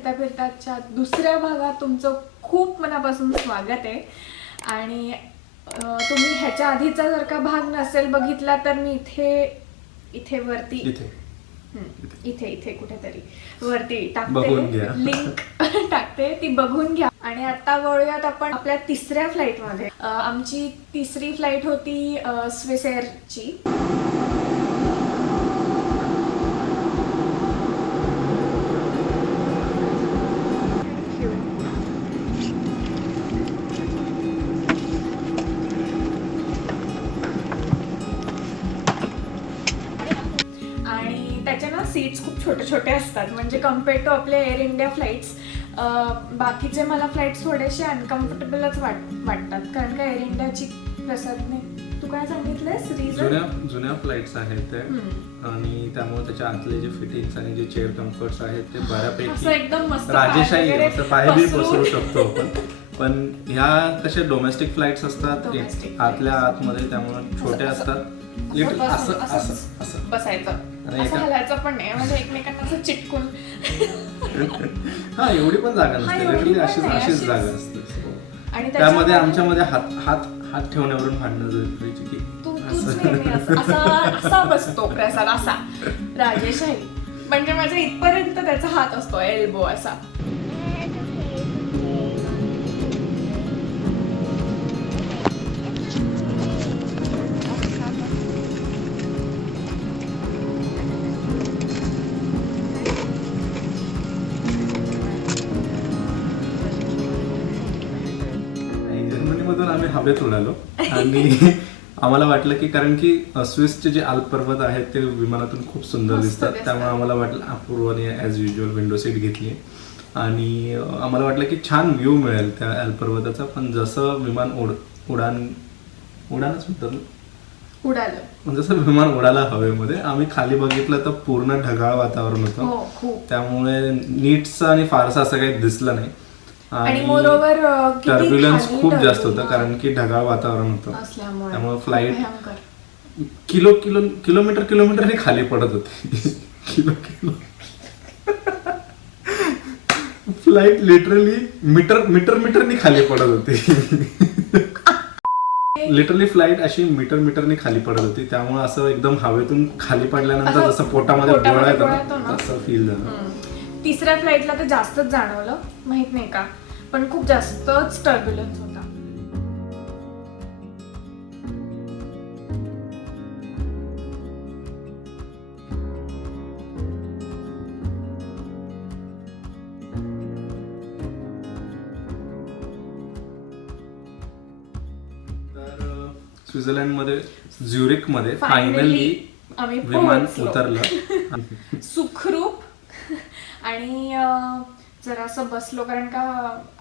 फिरता फिरताच्या दुसऱ्या भागात तुमचं खूप मनापासून स्वागत आहे. आणि तुम्ही ह्याच्या आधीचा जर का भाग नसेल बघितला तर मी इथे वरती इथे कुठेतरी वरती टाकते, लिंक टाकते, ती बघून घ्या. आणि आता वळूयात आपण आपल्या तिसऱ्या फ्लाईट मध्ये. आमची तिसरी फ्लाईट होती स्विस एअरची. सीट्स खूप छोटे छोटे असतात, म्हणजे कम्पेअर टू आपल्या एअर इंडिया फ्लाईट्स. बाकीचे मला फ्लाईट्स थोडेसे अनकम्फर्टेबलच वाटतात, कारण का एअर इंडियाची प्रसादने तू काय सांगितलंस जुन्या फ्लाईट्स आहेत ते, आणि त्यामुळे त्याच्या आतले जे फिटिंग्स आणि जे चेअर कम्फर्ट्स आहेत ते बऱ्यापैकी एकदम मस्त राजेशाही असं पायही बसवू शकतो आपण. पण ह्या कशा डोमेस्टिक फ्लाईट्स असतात आतल्या आतमध्ये, त्यामुळे छोट्या असतात. असं बसायचं, असं हलायचं पण नाही, म्हणजे एकमेकांना असं चिटकून. हा, एवढी पण जागा नसते, अशीच जागा असते. आणि त्यामध्ये आमच्यामध्ये हात ठेवण्यावरून भांडणं जायची की असा बसतो प्रसाद, असा राजेशाही. म्हणजे माझ्या इथपर्यंत त्याचा हात असतो, एल्बो असा. आम्ही हवेत उडालो आणि आम्हाला वाटलं की, कारण की स्विसचे जे अल्पर्वत आहेत ते विमानातून खूप सुंदर दिसतात, त्यामुळे आम्हाला वाटलं अपूर्वाने ॲज युजल विंडो सीट घेतली आणि आम्हाला वाटलं की छान व्ह्यू मिळेल त्या अल्पर्वताचा. पण जसं विमान उडानच उडालं, जसं विमान उडाला हवेमध्ये, आम्ही खाली बघितलं तर पूर्ण ढगाळ वातावरण होतं, त्यामुळे नीटचं आणि फारसं असं काही दिसलं नाही. आणि मोरोवर टर्ब्युलन्स खूप जास्त होतं, कारण की ढगाळ वातावरण होतं, त्यामुळे फ्लाईट किलोमीटरने खाली पडत होती. फ्लाईट लिटरली मीटरनी खाली पडत होती. लिटरली फ्लाईट अशी मीटरनी खाली पडत होती, त्यामुळे असं एकदम हवेतून खाली पडल्यानंतर जसं पोटामध्ये गोळा येतो तसं फील झालं. तिसऱ्या फ्लाईटला तर जास्तच जाणवलं, माहित नाही का, पण खूप जास्तच टर्ब्युलन्स होता. स्वित्झर्लंड मध्ये झ्युरिक मध्ये फायनली आम्ही विमान उतरलं सुखरूप. आणि जरा असं बसलो, कारण का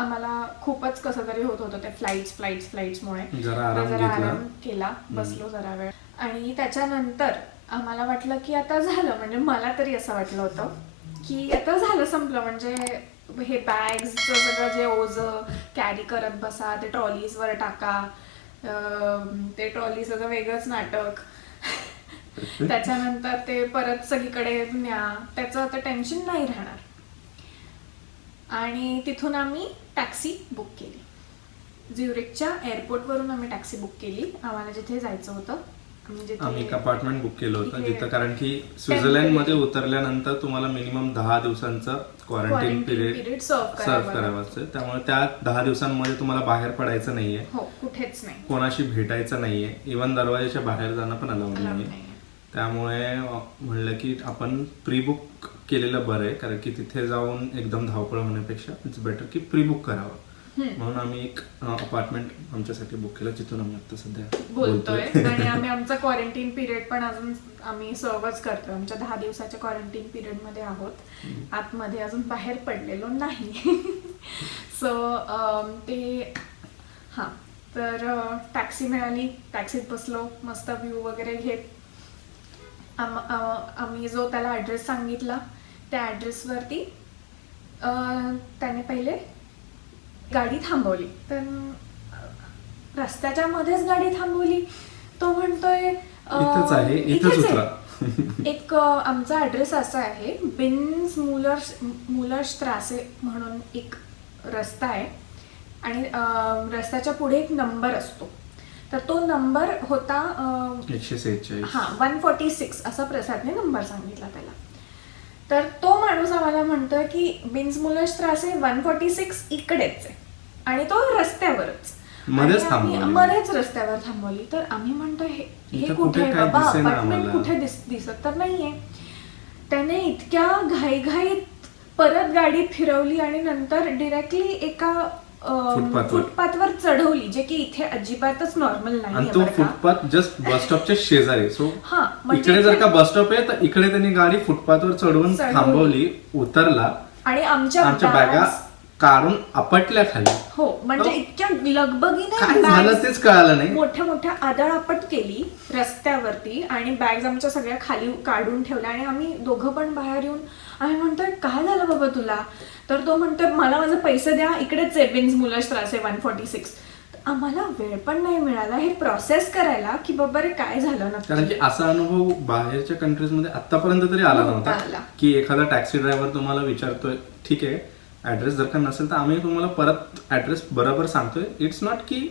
आम्हाला खूपच कसं तरी होत होतं त्या फ्लाईट्समुळे. जरा आराम केला, बसलो जरा वेळ. आणि त्याच्यानंतर आम्हाला वाटलं की आता झालं, म्हणजे मला तरी असं वाटलं होतं की आता झालं, संपलं, म्हणजे हे बॅग्सचं सगळं जे ओझं कॅरी करत बसा, ते ट्रॉलीजवर टाका, ते ट्रॉली सगळं वेगळंच नाटक. त्याच्यानंतर ते परत सगळीकडे न्या, त्याचं आता टेन्शन नाही राहणार. आणि तिथून आम्ही टॅक्सी बुक केली, झ्युरिकच्या एअरपोर्टवरून आम्ही टॅक्सी बुक केली. आम्हाला जिथे जायचं होतं आम्ही एक अपार्टमेंट बुक केलं होतं जिथं, कारण की स्वित्झर्लंड मध्ये उतरल्यानंतर तुम्हाला मिनिमम 10 दिवसांचा क्वारंटाईन पिरियड सर्व्ह करावा असतो, त्यामुळे त्या 10 दिवसांमध्ये तुम्हाला बाहेर पडायचं नाहीये, कुठेच नाही, कोणाशी भेटायचं नाहीये, इव्हन दरवाजाच्या बाहेर जाणं पण अलाउड नाहीये. त्यामुळे म्हणलं की आपण प्री बुक केलेलं बरं आहे, कारण की तिथे जाऊन एकदम धावपळ होण्यापेक्षा इट्स बेटर की प्री बुक करावं. म्हणून आम्ही एक अपार्टमेंट आमच्यासाठी बुक केलं, जिथून आम्ही आता सध्या बोलतोय. आणि आम्ही आमचा क्वारंटाईन पिरियड पण अजून आम्ही सर्वच करतोय, आमच्या 10 दिवसाच्या क्वारंटाईन पिरियड मध्ये आहोत, आतमध्ये अजून बाहेर पडलेलो नाही. सो ते तर टॅक्सी मिळाली, टॅक्सीत बसलो, मस्त व्ह्यू वगैरे घेत. आम्ही जो त्याला ॲड्रेस सांगितला त्या ॲड्रेसवरती त्याने पहिले गाडी थांबवली, तर रस्त्याच्या मध्येच गाडी थांबवली. तो म्हणतोय इथंच आहे, इथंच इथेच आहे. उतरा. एक आमचा ऍड्रेस असा आहे, बिन्स मुलर स्ट्रासे म्हणून एक रस्ता आहे आणि रस्त्याच्या पुढे एक नंबर असतो. तर तो नंबर होता 146. हा 146 असा प्रसादने नंबर सांगितला त्याला. तर तो माणूस आम्हाला म्हणतोय की बिन्स मुलर स्ट्रासे 146 इकडेच आहे आणि तो रस्त्यावरच मध्येच आणि थांबवली. आम्ही मध्येच रस्त्यावर थांबवली. तर आम्ही म्हणतो हे इथं कुठे कुठे आहे काय बाबा, दिसेना अपार्टमेंट आम्हाला. कुठे दिसत तर नाहीये. त्याने इतक्या घाईघाईत परत गाडी फिरवली आणि नंतर डिरेक्टली एका फुटपाथवर चढवली, जे की इथे अजिबातच नॉर्मल आणि नाही. तो फुटपाथ जस्ट बस स्टॉपच्या शेजारी. सो हा म्हणजे इकडे जर का बस स्टॉप आहे तर इकडे त्यांनी गाडी फुटपाथवर चढवून थांबवली, उतरला, आणि आमच्या आमच्या बॅगा काढून आपटल्या खाली. हो म्हणजे इतक्या लगबगीने काय झालं तेच कळालं नाही. मोठ्या मोठ्या आदळआपट केली रस्त्यावरती आणि बॅग्स आमच्या सगळ्या खाली काढून ठेवल्या आणि आम्ही दोघं पण बाहेर येऊन आम्ही म्हणतोय काय झालं बाबा तुला. तर तो म्हणतोय मला माझे पैसे द्या, इकडेच आहे बिन्स मुलर स्ट्रासे 146. आम्हाला वेळ पण नाही मिळाला हे प्रोसेस करायला की बाबा रे काय झालं ना. कारण की असा अनुभव बाहेरच्या कंट्रीज मध्ये आतापर्यंत तरी आला नव्हता की एखादा टॅक्सी ड्रायव्हर तुम्हाला विचारतोय ठीक आहे ऍड्रेस जर का नसेल तर आम्ही तुम्हाला परत ऍड्रेस बरोबर सांगतोय. इट्स नॉट की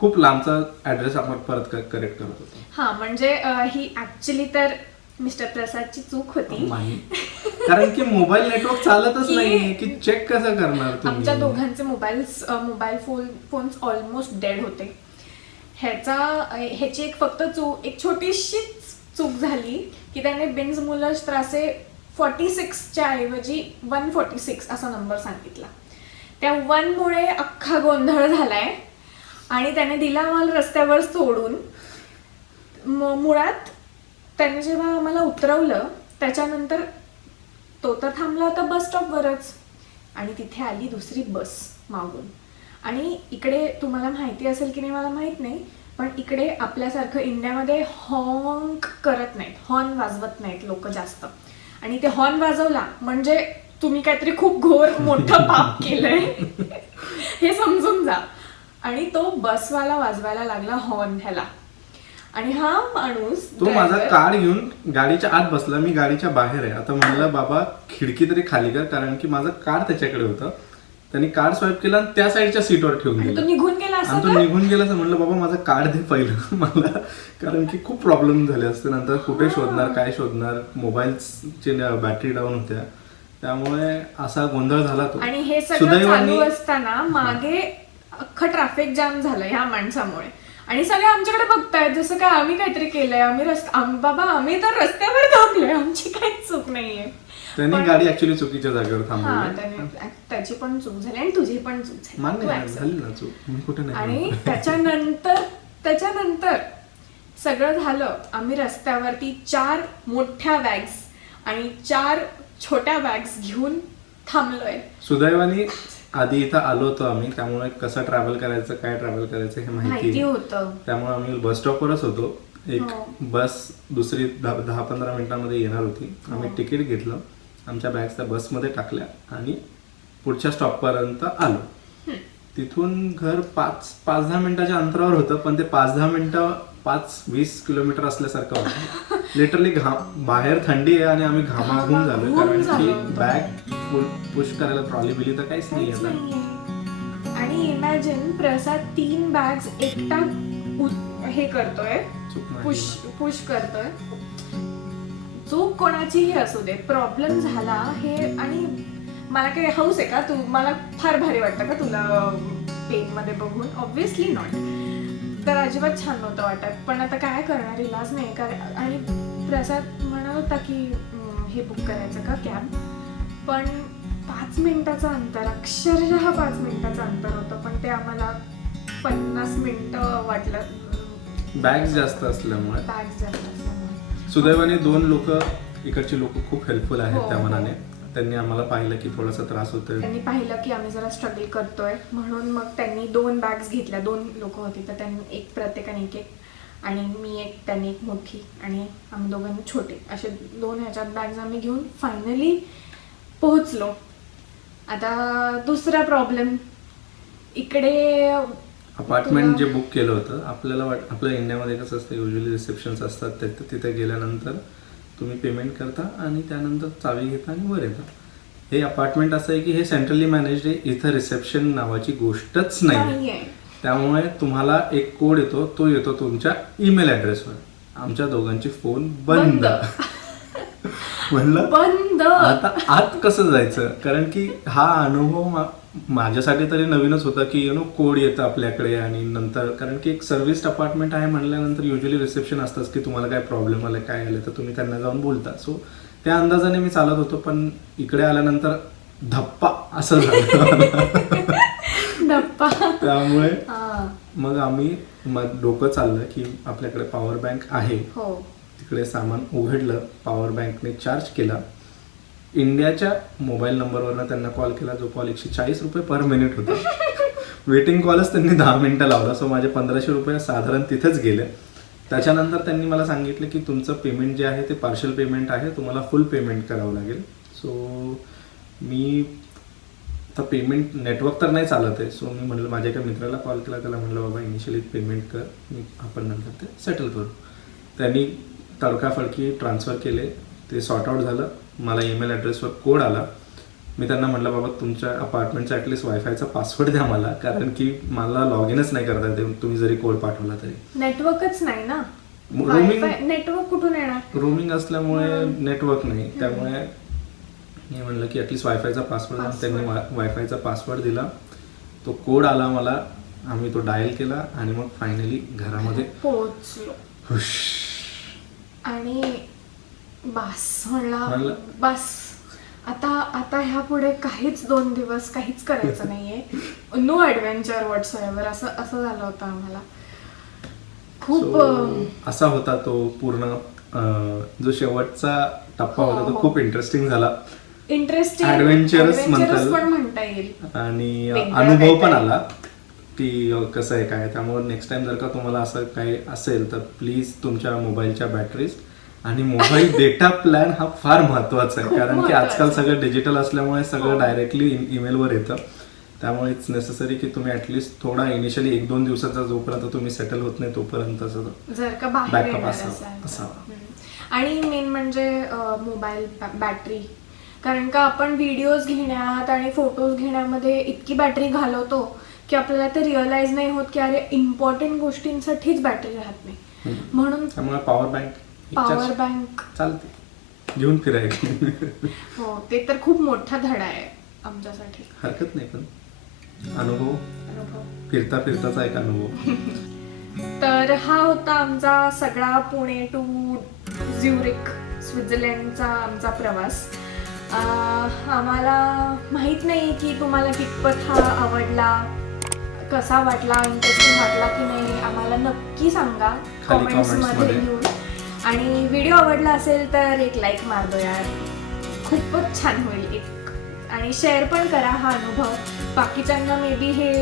खूप लांबचा ऍड्रेस आपण परत करेक्ट करत होतो. हा म्हणजे ही ऍक्च्युली तर मिस्टर प्रसादची चूक होती. कारण की मोबाईल नेटवर्क चालतच नाही की चेक कसं करणार तुम्ही. आमच्या दोघांचे मोबाईल फोन्स ऑलमोस्ट डेड होते. ह्याची एक छोटीशी चूक झाली की त्याने बिन्स मुलर स्ट्रासे 46 च्या ऐवजी 146 असा नंबर सांगितला. त्या 1 मुळे अख्खा गोंधळ झालाय आणि त्याने दिला आम्हाला रस्त्यावर सोडून. मुळात त्याने जेव्हा आम्हाला उतरवलं त्याच्यानंतर तो तर थांबला होता बस स्टॉपवरच आणि तिथे आली दुसरी बस मागून. आणि इकडे तुम्हाला माहिती असेल की नाही मला माहित नाही, पण इकडे आपल्यासारखं इंडियामध्ये हॉर्न करत नाहीत, हॉर्न वाजवत नाहीत लोक जास्त. आणि ते हॉर्न वाजवला म्हणजे तुम्ही काहीतरी खूप घोर मोठं पाप केलंय हे समजून जा. आणि तो बसवाला वाजवायला लागला हॉर्न ह्याला. आणि हा माणूस तो माझा कार्ड घेऊन गाडीच्या आत बसला, मी गाडीच्या बाहेर आहे. आता म्हणलं बाबा खिडकी तरी खाली कर, कारण की माझं कार्ड त्याच्याकडे होतं. त्यांनी कार्ड स्वाईप केला आणि त्या साईडच्या सीटवर ठेवून तो गेला. निघून गेला आणि तो निघून गेला असं म्हणलं बाबा माझं कार्ड दे पहिलं मला, कारण की खूप प्रॉब्लेम झाले असते नंतर. कुठे शोधणार, काय शोधणार, मोबाईलची बॅटरी डाऊन होत्या, त्यामुळे असा गोंधळ झाला तो. आणि हे सगळं चालू असताना मागे अख्खं ट्रॅफिक जाम झालं ह्या माणसामुळे. आणि सगळे आमच्याकडे बघतायत जसं काय आम्ही काहीतरी केलंय. बाबा आम्ही तर रस्त्यावर थांबलोय, आमची काहीच चूक नाहीये. त्यांनी गाडी ऍक्च्युली चुकीच्या जागेवर थांबवली. त्याची पण चूक झाली आणि तुझी पण चूक झाली. मान्य झाली ना चूक, मी कुठे नाही. आणि त्याच्यानंतर सगळं झालं. आम्ही रस्त्यावरती 4 मोठ्या बॅग्स आणि 4 छोट्या बॅग्स घेऊन थांबलोय. सुदैवाने आधी इथं आलो होतो आम्ही, त्यामुळे कसं ट्रॅव्हल करायचं, काय ट्रॅव्हल करायचं हे माहिती होतं. त्यामुळे आम्ही बस स्टॉपवरच होतो. एक बस दुसरी 10-15 मिनिटांमध्ये येणार होती. आम्ही तिकीट घेतलं, आमच्या बॅग्स त्या बसमध्ये टाकल्या आणि पुढच्या स्टॉपपर्यंत आलो. तिथून घर 5-10 मिनिटाच्या अंतरावर होतं, पण ते 5-10 मिनिटं 5-20 किलोमीटर असल्यासारखं होतं. लिटरली बाहेर थंडी आहे आणि आम्ही घामाघूम झालो, कारण की बॅग पुश करायला ट्रॉली बिली तर काहीच नाही आता. आणि इमॅजिन प्रसाद 3 बॅग्स एकटा हे करतोय, पुश करतोय. चूक कोणाचीही असू दे, प्रॉब्लेम झाला हे. आणि मला काही हौस आहे का तू, मला फार भारी वाटतं का तुला पेन मध्ये बघून? Obviously not. तर अजिबात छान नव्हतं वाटत, पण आता काय करणार, इलाज नाही. आणि प्रसाद म्हणत होता की हे बुक करायचं का कॅब, पण 5 मिनिटाचं अंतर, अक्षरशः 5 मिनिटाचं अंतर होतं, पण ते आम्हाला 50 मिनिटं वाटलं. बॅग्स जास्त असल्यामुळे. सुदैवाने 2 लोक इकडचे लोक खूप हेल्पफुल आहेत त्या मनाने. त्यांनी आम्हाला पाहिलं की थोडासा त्रास होतोय, त्यांनी पाहिलं की आम्ही जरा स्ट्रगल करतोय, म्हणून मग त्यांनी 2 बॅग्स घेतल्या. 2 लोक होती तर त्यांनी प्रत्येकाने एक आणि मी एक, त्यांनी एक मोठी आणि आम्ही दोघांनी छोटे, असे 2 ह्याच्यात बॅग्स आम्ही घेऊन फायनली पोहोचलो. आता दुसरा प्रॉब्लेम, इकडे अपार्टमेंट जे बुक केलं होतं आपल्याला आपल्या इंडियामध्ये कसं असतं, युजली रिसेप्शन्स असतात, तिथे गेल्यानंतर तुम्ही पेमेंट करता आणि त्यानंतर चावी घेता आणि वर येता. हे अपार्टमेंट असं आहे की हे सेंट्रली मॅनेज्ड आहे, इथं रिसेप्शन नावाची गोष्टच नाही. त्यामुळे तुम्हाला एक कोड येतो, तो येतो तुमच्या ईमेल ॲड्रेसवर. आमच्या दोघांची फोन बंद. म्हणलं बंद, आता आत कसं जायचं, कारण की हा अनुभव माझ्यासाठी तरी नवीनच होता की कोड येतं आपल्याकडे आणि नंतर, कारण की एक सर्व्हिस्ड अपार्टमेंट आहे म्हणल्यानंतर युजली रिसेप्शन असतंच की तुम्हाला काय प्रॉब्लेम आला काय आलं तर तुम्ही त्यांना जाऊन बोलता. सो त्या अंदाजाने मी चालत होतो, पण इकडे आल्यानंतर धप्पा असं झालं. धप्पा. त्यामुळे मग आम्ही डोकं चाललं की आपल्याकडे पॉवर बँक आहे. तिकडे सामान उघडलं, पॉवर बँकने चार्ज केला. इंडियाच्या मोबाईल नंबरवरनं त्यांना कॉल केला, जो कॉल 140 रुपये पर मिनिट होता. वेटिंग कॉलच त्यांनी 10 मिनिटं लावला. सो माझे 1500 रुपये साधारण तिथेच गेले. त्याच्यानंतर त्यांनी मला सांगितलं की तुमचं पेमेंट जे आहे ते पार्शल पेमेंट आहे, तुम्हाला फुल पेमेंट करावं लागेल. सो मी आता पेमेंट नेटवर्क तर नाही चालत आहे. सो मी म्हटलं माझ्या एका मित्राला कॉल केला, त्याला म्हटलं बाबा इनिशियली पेमेंट कर, आपण नंतर ते सेटल करू. त्यांनी तडकाफडकी ट्रान्सफर केले, ते सॉर्ट आउट झालं. मला ईमेल ॲड्रेसवर कोड आला. मी त्यांना म्हटलं बाबा तुमच्या अपार्टमेंटचा ॲटलिस्ट वायफायचा पासवर्ड द्या मला, कारण की मला लॉग इनच नाही करता येते तुम्ही जरी कोड पाठवला तरी. नेटवर्कच नाही ना, रोमिंग, नेटवर्क कुठून येणार, रोमिंग असल्यामुळे नेटवर्क नाही. त्यामुळे मी म्हणलं की ॲटलिस्ट वायफायचा पासवर्ड द्या. त्यांनी वायफायचा पासवर्ड दिला, तो कोड आला मला, आम्ही तो डायल केला आणि मग फायनली घरामध्ये पोहोचलो. आणि बस म्हणलं बस आता ह्या पुढे काहीच 2 दिवस काहीच करायचं नाहीये, नो ॲडव्हेंचर व्हॉट्सएव्हर, असं झालं होतं आम्हाला. खूप असा होता तो पूर्ण जो शेवटचा टप्पा होता तो खूप इंटरेस्टिंग झाला. इंटरेस्टिंग ॲडव्हेंचरस म्हणता येईल आणि अनुभव पण आला की कसं आहे काय. त्यामुळे नेक्स्ट टाइम जर का तुम्हाला असं काही असेल तर प्लीज तुमच्या मोबाईलच्या बॅटरीज आणि मोबाईल डेटा प्लॅन हा फार महत्वाचा आहे, कारण की आजकाल सगळं डिजिटल असल्यामुळे सगळं डायरेक्टली ईमेलवर येतं. त्यामुळे इट्स नेसेसरी की तुम्ही ॲटलिस्ट थोडा इनिशियली 1-2 दिवसाचा जोपर्यंत तुम्ही सेटल होत नाही तोपर्यंत बॅकअप असावा. आणि मेन म्हणजे मोबाईल बॅटरी, कारण का आपण व्हिडिओज घेण्यात आणि फोटोज घेण्यामध्ये इतकी बॅटरी घालवतो की आपल्याला ते रिअलाइज नाही होत की अरे इम्पॉर्टंट गोष्टींसाठीच बॅटरी राहत नाही. म्हणून त्यामुळे पॉवर बँक चालते, घेऊन फिरायचं. हो, ते तर खूप मोठा धडा आहे आमच्यासाठी. हरकत नाही, पण अनुभव फिरता फिरताचा एक अनुभव. तर हा होता आमचा सगळा पुणे टू झ्युरिक स्वित्झर्लंडचा आमचा प्रवास. आम्हाला माहित नाही की तुम्हाला कितपत हा आवडला, कसा वाटला, इंटरेस्टिंग वाटला की नाही, आम्हाला नक्की सांगा कॉमेंट्स मध्ये लिहून. आणि व्हिडिओ आवडला असेल तर एक लाईक मार दो यार, खूपच छान होईल. आणि शेअर पण करा हा अनुभव बाकीच्यांना, मे बी हे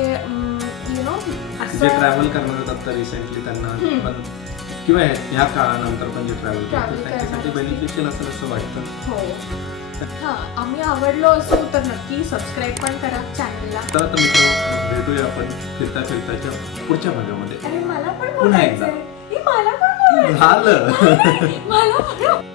जे ट्रॅव्हल करणार आहेत आता रिसेंटली त्यांना पण, किंवा ह्या काळानंतर पण जे ट्रॅव्हल करतात त्यांच्यासाठी बेनिफिशियल असेल असं वाटतं. हो, हां, आम्ही आवडलो असो तर नक्की सबस्क्राईब पण करा चॅनलला. तर आता मित्र भेटूया आपण फिरता फिरताच्या पुढच्या भागामध्ये. अरे मला पण पुन्हा एकदा मला पण झालं. मला पण